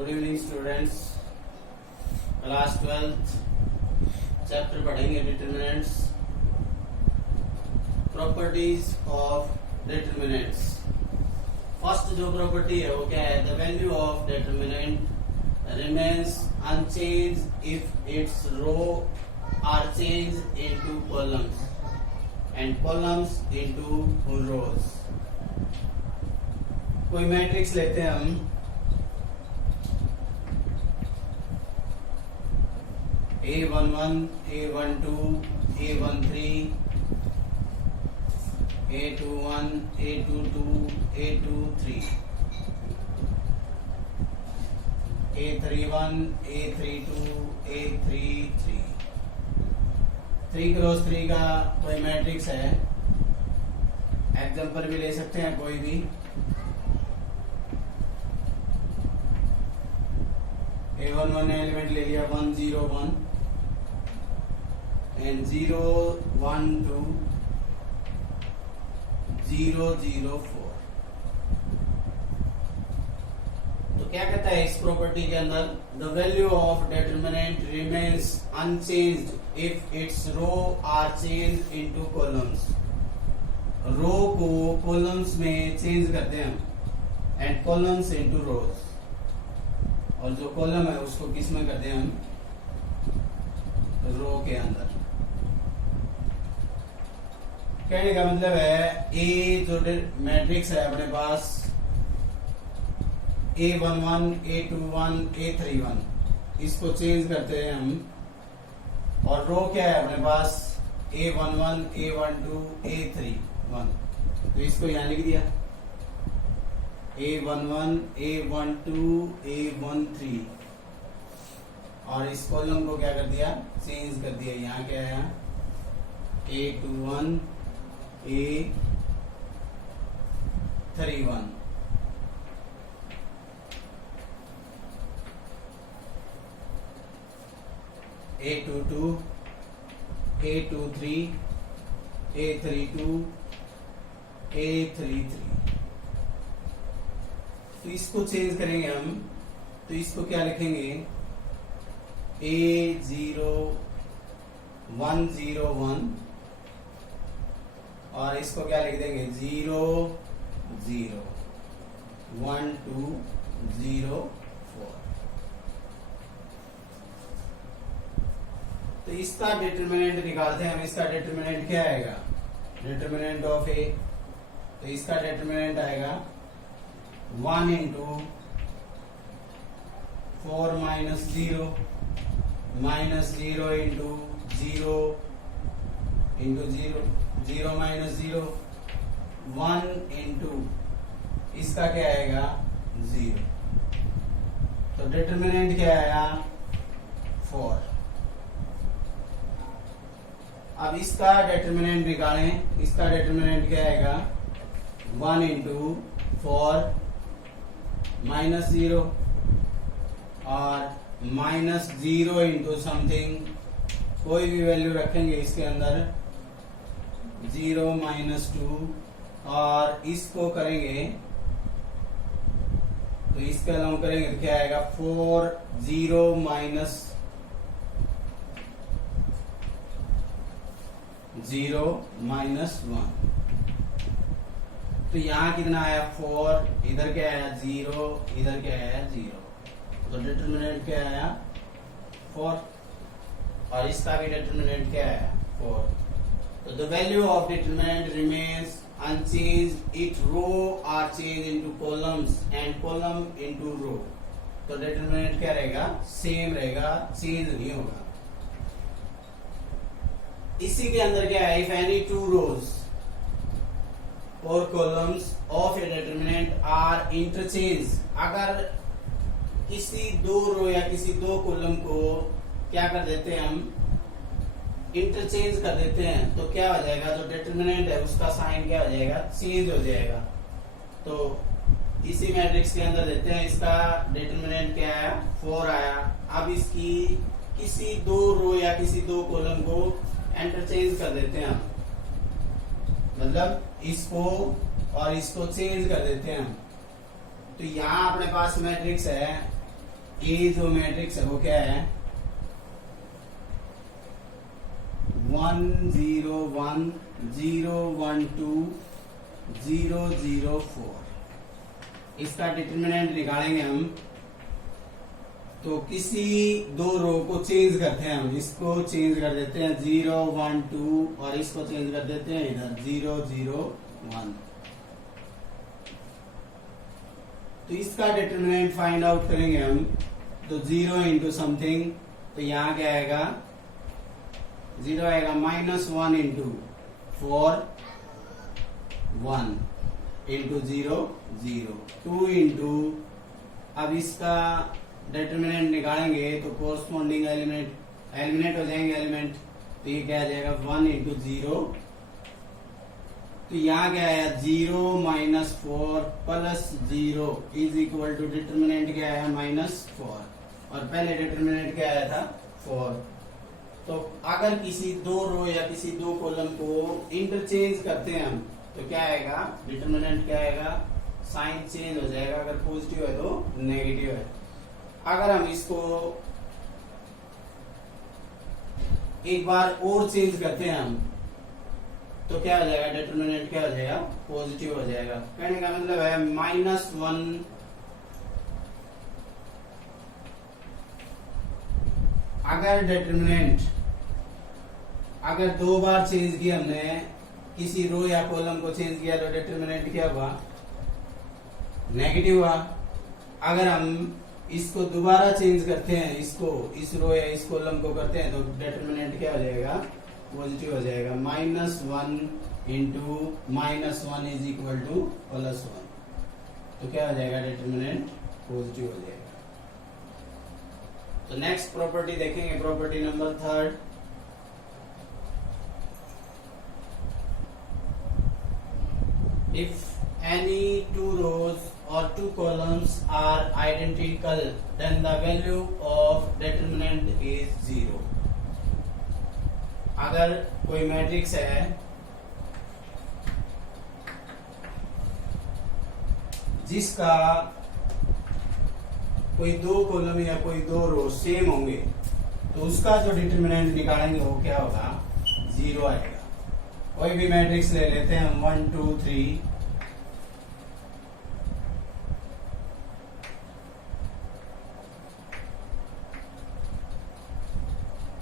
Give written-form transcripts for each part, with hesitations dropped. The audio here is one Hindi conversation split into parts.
Good evening students. Class 12th chapter पढ़ेंगे determinants, properties of determinants. First जो प्रॉपर्टी है वो क्या है? The value of determinant remains unchanged if its row are changed into columns and columns into rows. कोई मैट्रिक्स लेते हैं हम, A11, A12, A13, A21, A22, A23, A31, A32, A33। 3 cross 3 का कोई मैट्रिक्स है। एग्जांपल भी ले सकते हैं कोई भी। A11 एलिमेंट ले लिया 1 0 1 and 0 1 2 0 0 4। तो क्या कहता है इस प्रॉपर्टी के अंदर? The value of determinant remains unchanged if its row are changed into columns. Row को कॉलम्स में चेंज करते हैं हम, एंड कॉलम्स इनटू रोज। और जो कॉलम है उसको किस में करते हैं हम? रो के अंदर। कहने का मतलब है ए जो मैट्रिक्स है अपने पास A11, A21, A31, इसको चेंज करते हैं हम। और रो क्या है अपने पास? A11, A12, A31। तो इसको यहां लिख दिया A11, A12, A13। और इस कॉलम को क्या कर दिया? चेंज कर दिया। यहाँ क्या है? A21, A31। A22, A23, A32, A33। तो इसको चेंज करेंगे हम, तो इसको क्या लिखेंगे? A0101 और इसको क्या लिख देंगे? 0 0 1 2 0 4। तो इसका डिटरमिनेंट निकालते हैं हम। इसका डिटरमिनेंट क्या आएगा? डिटरमिनेंट ऑफ ए। तो इसका डिटरमिनेंट आएगा 1 into 4 minus 0 minus 0 into 0 into 0 0 minus 0 1 into इसका क्या आएगा? 0। तो डिटरमिनेंट क्या आया? 4। अब इसका डिटरमिनेंट निकालें। इसका डिटरमिनेंट क्या आएगा? 1 इंटू 4 माइनस 0 और माइनस 0 इंटू समथिंग, कोई भी वैल्यू रखेंगे इसके अंदर, 0 माइनस 2। और इसको करेंगे तो इसका अलाउ करेंगे तो क्या आएगा? 4 0 माइनस 0 माइनस 1। तो यहाँ कितना आया? 4। इधर क्या आया? 0। इधर क्या आया? 0। तो डिटरमिनेंट क्या आया? 4। और इसका भी डिटरमिनेंट क्या आया? 4। तो the value of determinant remains unchanged if row are change into columns and column into row. तो डिटरमिनेंट क्या रहेगा? सेम रहेगा, चेंज नहीं होगा। इसी के अंदर क्या है? इफ एनी 2 रोज और columns of a determinant are interchange, अगर किसी 2 रो या किसी 2 कॉलम को क्या कर देते हैं हम? इंटरचेंज कर देते हैं, तो क्या हो जाएगा? जो डिटरमिनेंट है उसका साइन क्या हो जाएगा? चेंज हो जाएगा। तो इसी मैट्रिक्स के अंदर देते हैं। इसका डिटरमिनेंट क्या आया? 4 आया। अब इसकी किसी 2 रो या किसी 2 कॉलम को इंटरचेंज कर देते हैं हम, मतलब इसको और इसको चेंज कर देते हैं हम। तो यहाँ अपने पास मैट्रिक्स है ए जो मैट्रिक्स है वो क्या है 1 0 1 0 1 2 0 0 4। इसका डिटरमिनेंट निकालेंगे हम। तो किसी दो रो को चेंज करते हैं हम। इसको चेंज कर देते हैं 0 1 2 और इसको चेंज कर देते हैं इधर 0 0 1। तो इसका डिटरमिनेंट फाइंड आउट करेंगे हम। तो 0 इंटू समथिंग, तो यहाँ क्या आएगा 0 आएगा -1 इंटू 4 1 इंटू 0 0 2 इंटू, अब इसका डिटरमिनेंट निकालेंगे तो कोरस्पॉन्डिंग एलिमिनेट हो जाएंगे एलिमेंट। तो ये क्या आ जाएगा 1 इंटू 0। तो यहाँ क्या आया 0 -4 plus 0 is equal to determinant क्या आया -4 और पहले डिटरमिनेंट क्या आया था 4। तो अगर किसी दो रो या किसी दो कॉलम को इंटरचेंज करते हैं हम तो क्या आएगा डिटरमिनेंट क्या आएगा, साइन चेंज हो जाएगा। अगर पॉजिटिव है तो नेगेटिव है। अगर हम इसको एक बार और चेंज करते हैं हम तो क्या हो जाएगा डिटरमिनेंट क्या हो जाएगा पॉजिटिव हो जाएगा। कहने का मतलब है -1 अगर डिटरमिनेंट अगर दो बार चेंज किया हमने, किसी रो या कॉलम को चेंज किया तो डिटरमिनेंट क्या हुआ नेगेटिव हुआ। अगर हम इसको दोबारा चेंज करते हैं, इसको इस रो या इस कॉलम को करते हैं तो डिटरमिनेंट क्या हो जाएगा पॉजिटिव हो जाएगा। -1 इंटू -1 इज इक्वल टू +1। तो क्या हो जाएगा डिटरमिनेंट पॉजिटिव हो जाएगा। तो नेक्स्ट प्रॉपर्टी देखेंगे, property number 3। If any two rows or two columns are identical, then the value of determinant is 0. अगर कोई मैट्रिक्स है जिसका कोई दो कॉलम या कोई दो रो सेम होंगे तो उसका जो डिटरमिनेंट निकालेंगे वो क्या होगा 0 आएगा। कोई भी मैट्रिक्स ले लेते हैं हम 1 2 3,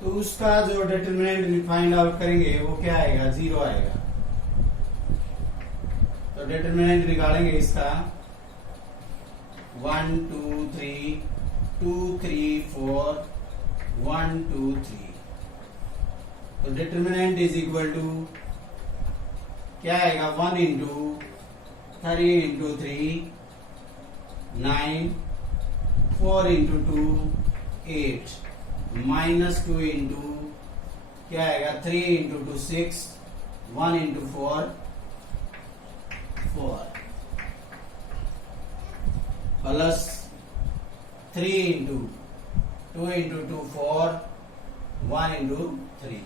तो उसका जो डिटरमिनेंट फाइंड आउट करेंगे वो क्या आएगा 0 आएगा। तो डिटरमिनेंट निकालेंगे इसका 1 2 3 2 3 4 1 2 3। तो डिटरमिनेंट इज इक्वल टू क्या आएगा 1 इंटू 3 इंटू 3 9 4 इंटू 2 8 -2 इंटू क्या आएगा 3 into 2 6 1 into 4 4 plus 3 into 2 into 2 4 1 into 3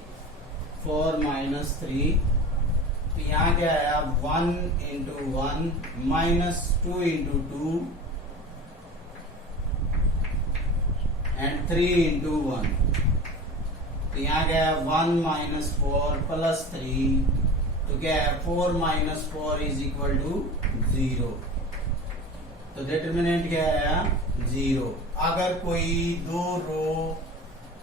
4 -3। तो यहाँ क्या आया 1 इंटू 1 -2 इंटू 2 एंड 3 इंटू 1। तो यहाँ क्या है 1 -4 प्लस 3, तो क्या है 4 - 4 इज इक्वल टू 0। तो डिटरमिनेंट क्या आया 0। अगर कोई दो रो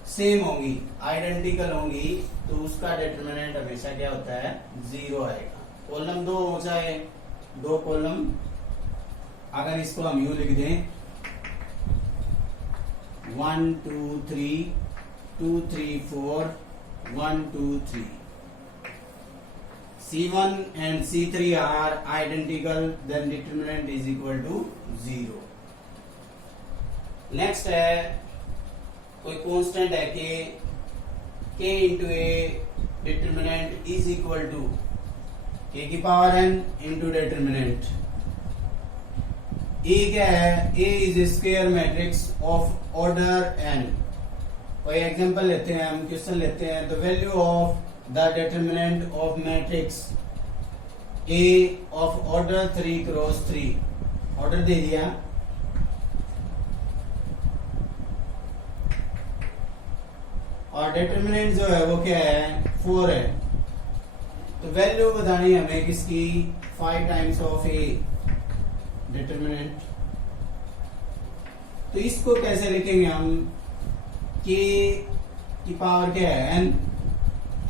सेम होंगी आइडेंटिकल होंगी तो उसका डिटरमिनेंट हमेशा क्या होता है 0 आएगा। कॉलम दो हो चाहे दो कॉलम, अगर इसको हम यूं लिख दें 1 2 3 2 3 4 1 2 3, C1 and C3 are identical, then determinant is equal to 0. Next है कोई कांस्टेंट है k into A, determinant is equal to k की power n into determinant. A क्या है, A is a square matrix of order n। कोई एग्जांपल लेते हैं हम, क्वेश्चन लेते हैं। The value of the determinant of matrix A of order 3 cross 3, order दे दिया और डिटरमिनेंट जो है वो क्या है 4 है। तो वैल्यू बतानी है हमें किसकी 5 टाइम्स ऑफ ए डिटरमिनेंट। तो इसको कैसे लिखेंगे हम के की पावर क्या है एन,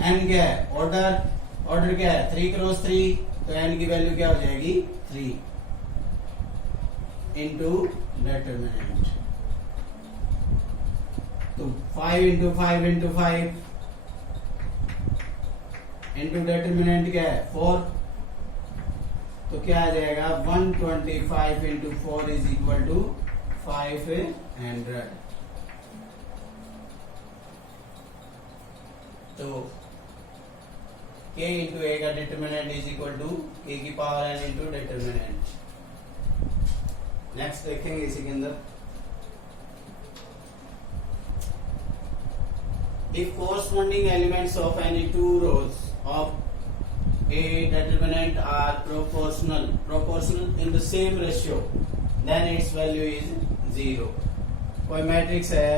एन क्या है ऑर्डर, ऑर्डर क्या है 3 क्रॉस 3, तो एन की वैल्यू क्या हो जाएगी 3 इंटू डिटरमिनेंट। तो 5 इंटू 5 इंटू 5 इंटू डिटरमिनेंट क्या है 4, तो क्या आ जाएगा 125 इंटू 4 इज इक्वल टू 500। तो k इंटू ए का determinant is equal to k की power n into determinant. Next देखेंगे इसी के अंदर, if corresponding elements of any two rows of a determinant are proportional in the same ratio, then its value is 0। कोई मैट्रिक्स है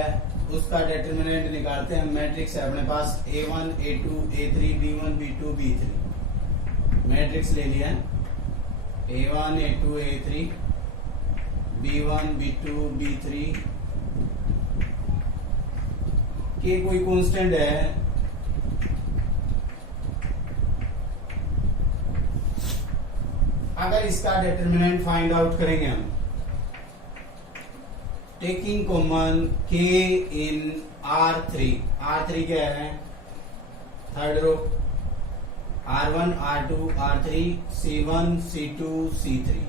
उसका डिटरमिनेंट निकालते हैं। मैट्रिक्स है अपने पास a1 a2 a3 b1 b2 b3। Matrix ले लिया a1 a2 a3 b1 b2 b3 के कोई कांस्टेंट है अगर इसका डिटरमिनेंट फाइंड आउट करेंगे हम टेकिंग कॉमन k इन R3। R3 क्या है third row, R1 R2 R3 C1 C2 C3।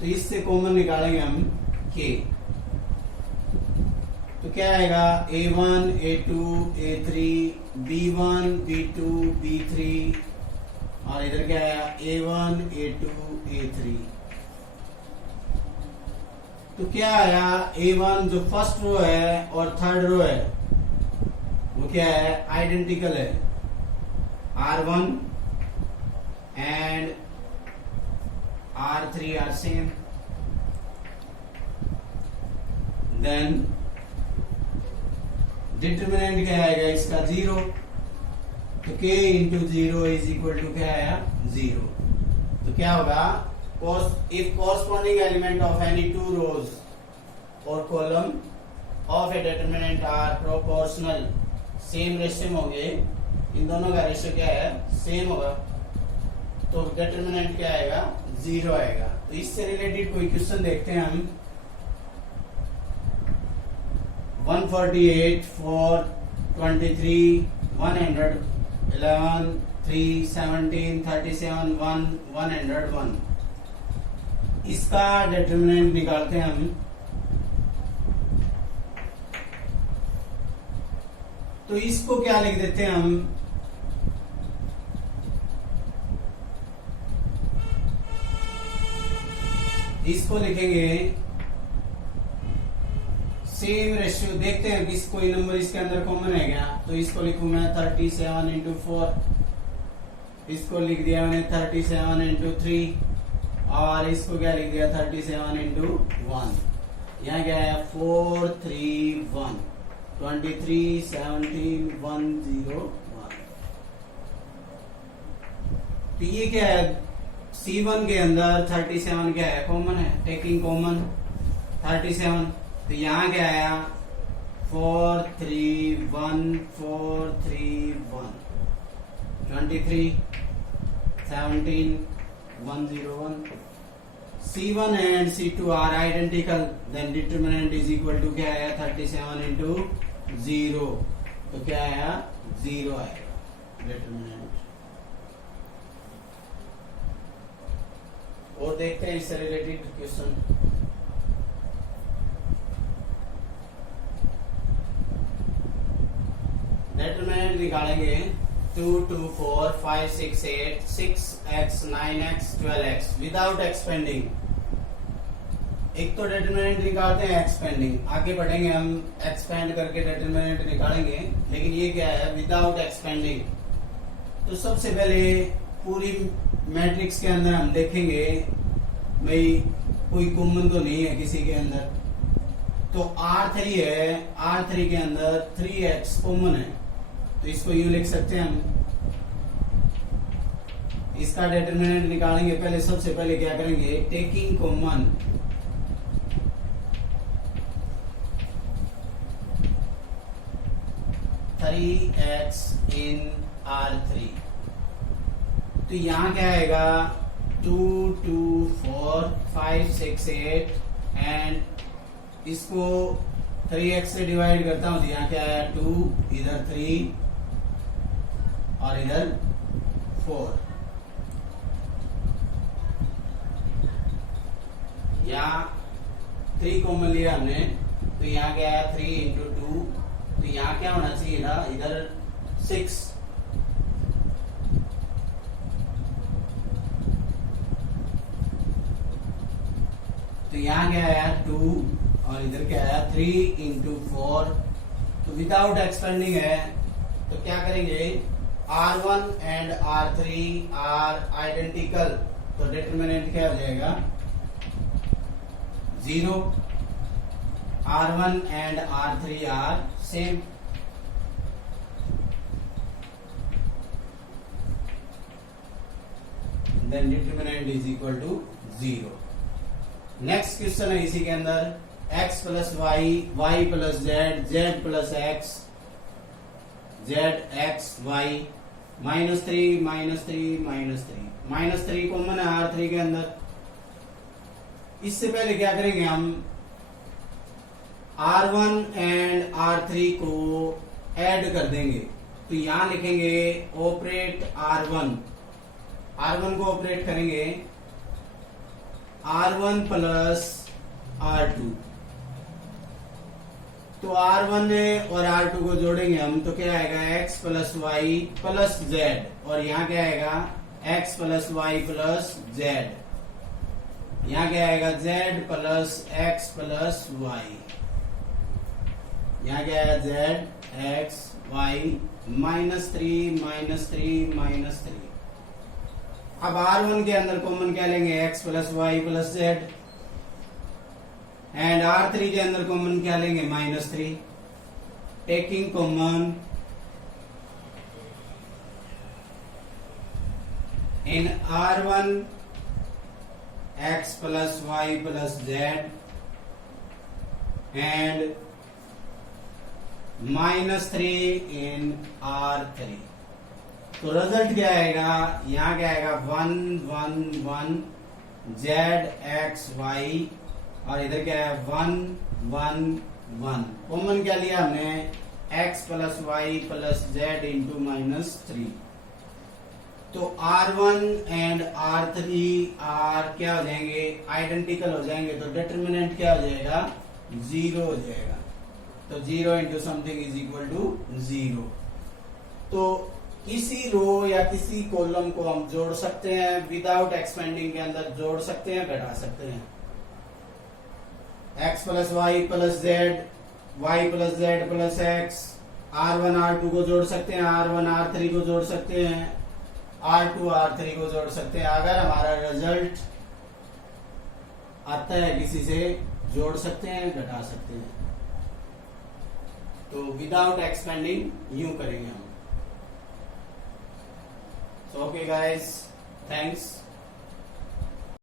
तो इससे कॉमन निकालेंगे हम k, तो क्या आएगा a1 a2 a3 b1 b2 b3 और इधर क्या आया a1 a2 a3। तो क्या आया a1 जो फर्स्ट रो है और थर्ड रो है वो क्या है आइडेंटिकल है, R1 and R3 are same. Then determinant क्या आएगा इसका 0, तो k into 0 is equal to क्या आया 0। तो क्या होगा if corresponding element of any two rows or column of a determinant are proportional, same ratio में होंगे, इन दोनों का रेशियो क्या है सेम होगा, तो डिटरमिनेंट क्या आएगा 0 आएगा। तो इससे रिलेटेड कोई क्वेश्चन देखते हैं हम। 148 4 23 111 3 17 37 1 101, इसका डिटरमिनेंट निकालते हैं हम। तो इसको क्या लिख देते हैं हम इसको लिखेंगे सेम रेशियो। देखते हैं किस कोई नंबर इसके अंदर कॉमन है क्या, तो इसको लिखूं मैं 37 इंटू 4, इसको लिख दिया मैंने 37 इंटू 3 और इसको क्या लिख दिया 37 इंटू 1। यहाँ क्या है 4 3 1 23 17 101। तो ये क्या है C1 के अंदर 37 क्या है कॉमन है, टेकिंग कॉमन 37। तो यहाँ क्या आया 4 3 1 4 3 1 23 17 101। C1 and C2 are identical, then determinant is equal to क्या आया 37 into 0। तो क्या आया 0 आएगा डिटरमिनेंट। और देखते हैं इससे रिलेटेड क्वेश्चन। डिटरमिनेंट निकालेंगे 2 2 4 5 6 8 6x 9x 12x without expanding. एक तो डिटरमिनेंट निकालते हैं एक्सपेंडिंग, आगे बढ़ेंगे हम एक्सपेंड करके डिटरमिनेंट निकालेंगे, लेकिन ये क्या है विदाउट एक्सपेंडिंग। तो सबसे पहले पूरी मैट्रिक्स के अंदर हम देखेंगे भाई कोई कॉमन तो नहीं है किसी के अंदर, तो R3 है, R3 के अंदर 3x कॉमन है, तो इसको यूं लिख सकते हैं हम। इसका डिटरमिनेंट निकालेंगे, पहले सबसे पहले क्या करेंगे, टेकिंग कॉमन 3x इन R3, तो यहां क्या आएगा 2 2 4 5 6 8 एंड इसको 3x से डिवाइड करता हूं तो यहाँ क्या आया 2, इधर 3 और इधर 4। यहाँ 3 कॉमन लिया हमने, तो यहाँ क्या आया 3 इंटू 2, तो यहाँ क्या होना चाहिए था, इधर 6। तो यहाँ क्या आया 2 और इधर क्या आया 3 इंटू 4। तो विदाउट एक्सपेंडिंग है, तो क्या करेंगे, R1 and R3 are identical, तो डिटरमिनेंट क्या हो जाएगा 0। R1 and R3 are same, then determinant is equal to 0। Next question है इसी के अंदर, x plus Y, Y plus Z, Z plus X, Z X Y, -3 -3 -3 -3 common है R3 के अंदर। इससे पहले क्या करेंगे हम, R1 एंड R3 को ऐड कर देंगे, तो यहां लिखेंगे ऑपरेट R1, R1 को ऑपरेट करेंगे R1 प्लस R2, तो R1 और R2 को जोड़ेंगे हम, तो क्या आएगा x plus Y plus Z, और यहाँ क्या आएगा x plus Y plus Z, यहाँ क्या आएगा z plus x plus Y, यहाँ क्या आएगा z x y -3 -3 -3। अब R1 के अंदर कॉमन क्या लेंगे, x plus Y plus Z, and R3 के अंदर कॉमन क्या लेंगे, -3। Taking common in R1 x plus Y plus Z and -3 in R3, तो रिजल्ट क्या आएगा, यहाँ क्या आएगा 1 1 1 जेड एक्स वाई, और इधर क्या है 1 1 1। कॉमन क्या लिया हमने, x plus Y plus Z into -3, तो R1 एंड R3 आर क्या हो जाएंगे, आइडेंटिकल हो जाएंगे, तो डिटरमिनेंट क्या हो जाएगा 0 हो जाएगा, तो 0 into something is equal to 0। तो किसी रो या किसी कॉलम को हम जोड़ सकते हैं, विदाउट एक्सपेंडिंग के अंदर जोड़ सकते हैं, घटा सकते हैं। x plus Y plus Z, Y plus Z plus X, R1 R2 को जोड़ सकते हैं, R1 R3 को जोड़ सकते हैं, R2 R3 को जोड़ सकते हैं। अगर हमारा रिजल्ट आता है किसी से, जोड़ सकते हैं, घटा सकते हैं। तो विदाउट एक्सपेंडिंग यूं करेंगे हम। So okay guys, thanks.